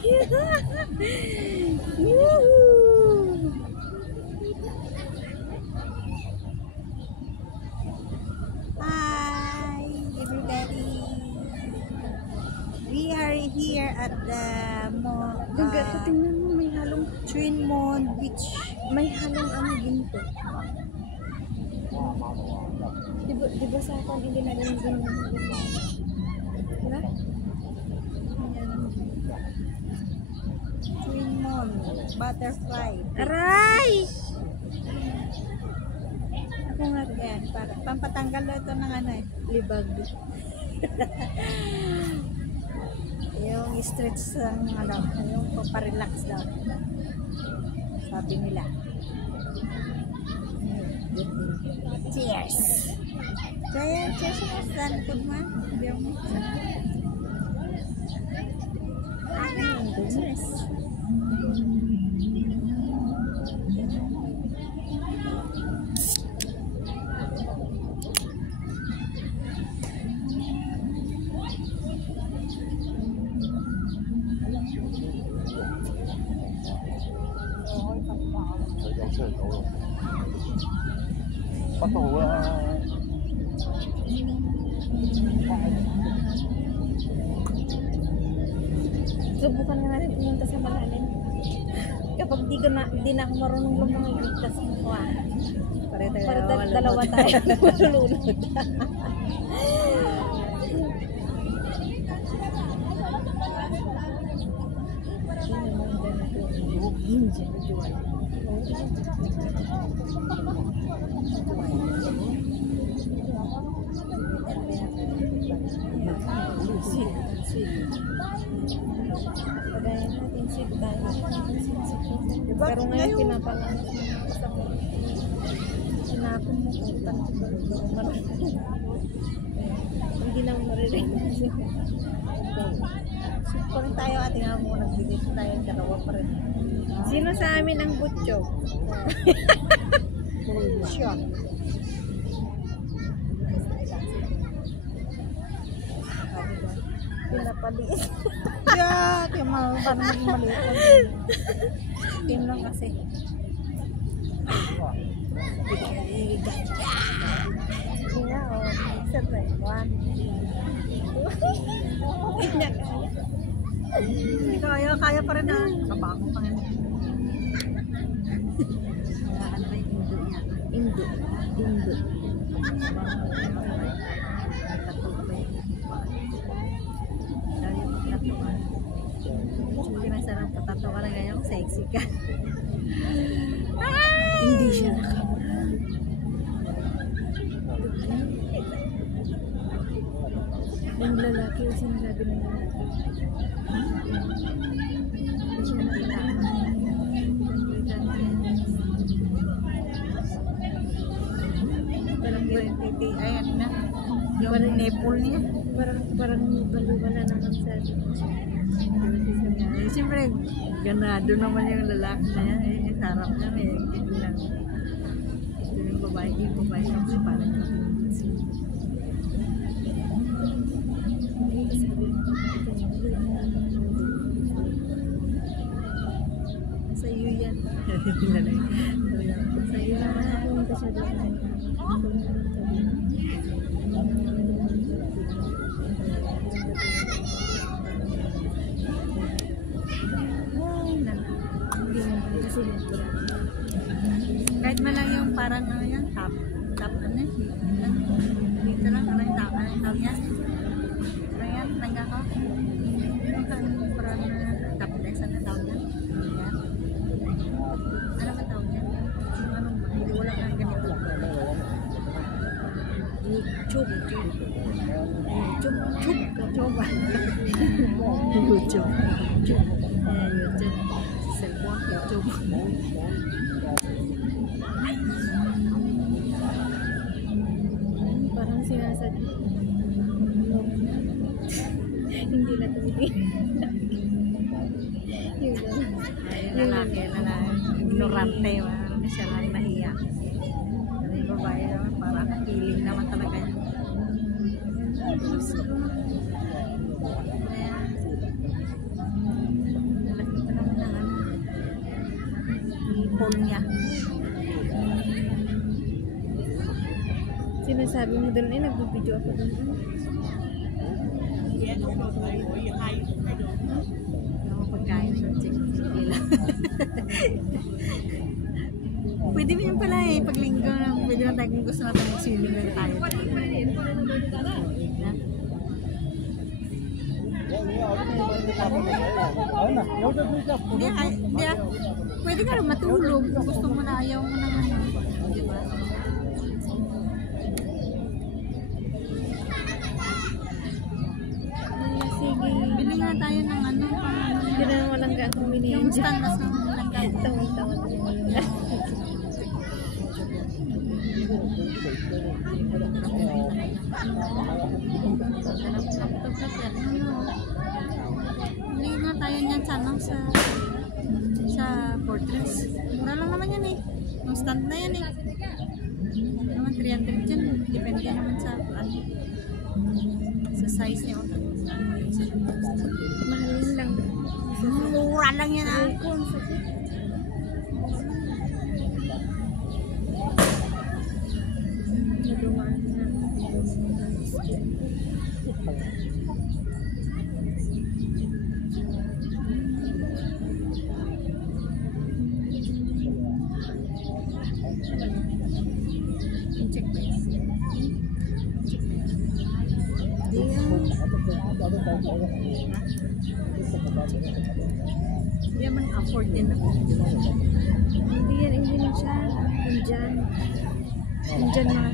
Hi everybody. We are here at the Tingnan mo, may halong Twin Moon Beach. may halong ano ginto. Diba sa akin hindi na rin ginto. Diba? Twin Moon Butterfly. Aray! Ako nga yan. Para pampatanggal daw ito ng ano eh. Libag. Yung stretch ng ano, yung paparelax daw. Sabi nila. Cheers! Kaya, cheers mo sa likod mo. Cheers! Subukan nga natin pumunta sa malalim. Kapag di na ako marunong lumangigtas mo para dalawa tayo malulunod. Pagaya natin sit tayo. Pero ngayon pinapalang sinapon mo utang hindi na maririnig. Pa rin tayo ating nga muna nagbigay tayo dalawa pa rin. Sino sa amin ang butyo? Sure. Pinapaliit. Yeah, kaya paano maging maliit. Team lang kasi. Kaya o, isa ba? 1, 2. Kaya pa rin na. Kabako pa nga. Ano ba yung Indo niya? Indo. Hindi masarap katato ka lang ganyan, sexy ka. Hindi siya nakama. Yung lalaki yung sinasabi ng lalaki. Hindi siya nakita. Parang yung titi, ayan na. Yung nipple niya. Parang baliwala naman sa Siyempre, ganado naman yung lalaki na yan. Eh, sarap na may ito lang. Gusto yung babae, yung babae kasi parang sa iyo yan. Sa iyo naman ako. pumunta siya doon. Kasi Kahit man lang yung parang ano yan, top ano yan. Dito lang, ano yung top, ano yung tawag yan? Ano yan, nangga ko? Yung parang top desk, ano tawag yan? Ano ba tawag yan? Ano ba? Hindi wala kang ganito. YouTube. Cellphone, YouTube. Parang sinasadya. Hindi na tumigil. Yung lalaki, ignorante, ano siya lang nahiya. Yung babae naman, parang feeling naman talaga yan. pole niya. Sinasabi mo doon eh, nagbibideo ako doon. Ako pagkain ng chicken lang. Pwede mo yun pala eh, pag linggo na, pwede na tayo kung gusto natin mag-swimming na tayo. Hindi ah, pwede ka rin matulog kung gusto mo na, ayaw mo naman. Di ba? Sige. Bili nga tayo ng ano, Hindi na walang gagawin yung binihin dyan. stand na sa nagkakita. Tawang-tawa na yung Bili nga tayo niyan sa ano, sa Fortress. Mura lang naman yan eh. Yung stand na yan eh. Naman 300 dyan. Depende naman sa ano, sa size niya. mahalin lang. Mura lang yan ah. Ay, kung sakit. Nadumaan na. Check ba yan? Hindi naman afford din ako. Hindi yan, hindi na siya. Nandyan. Nandyan mga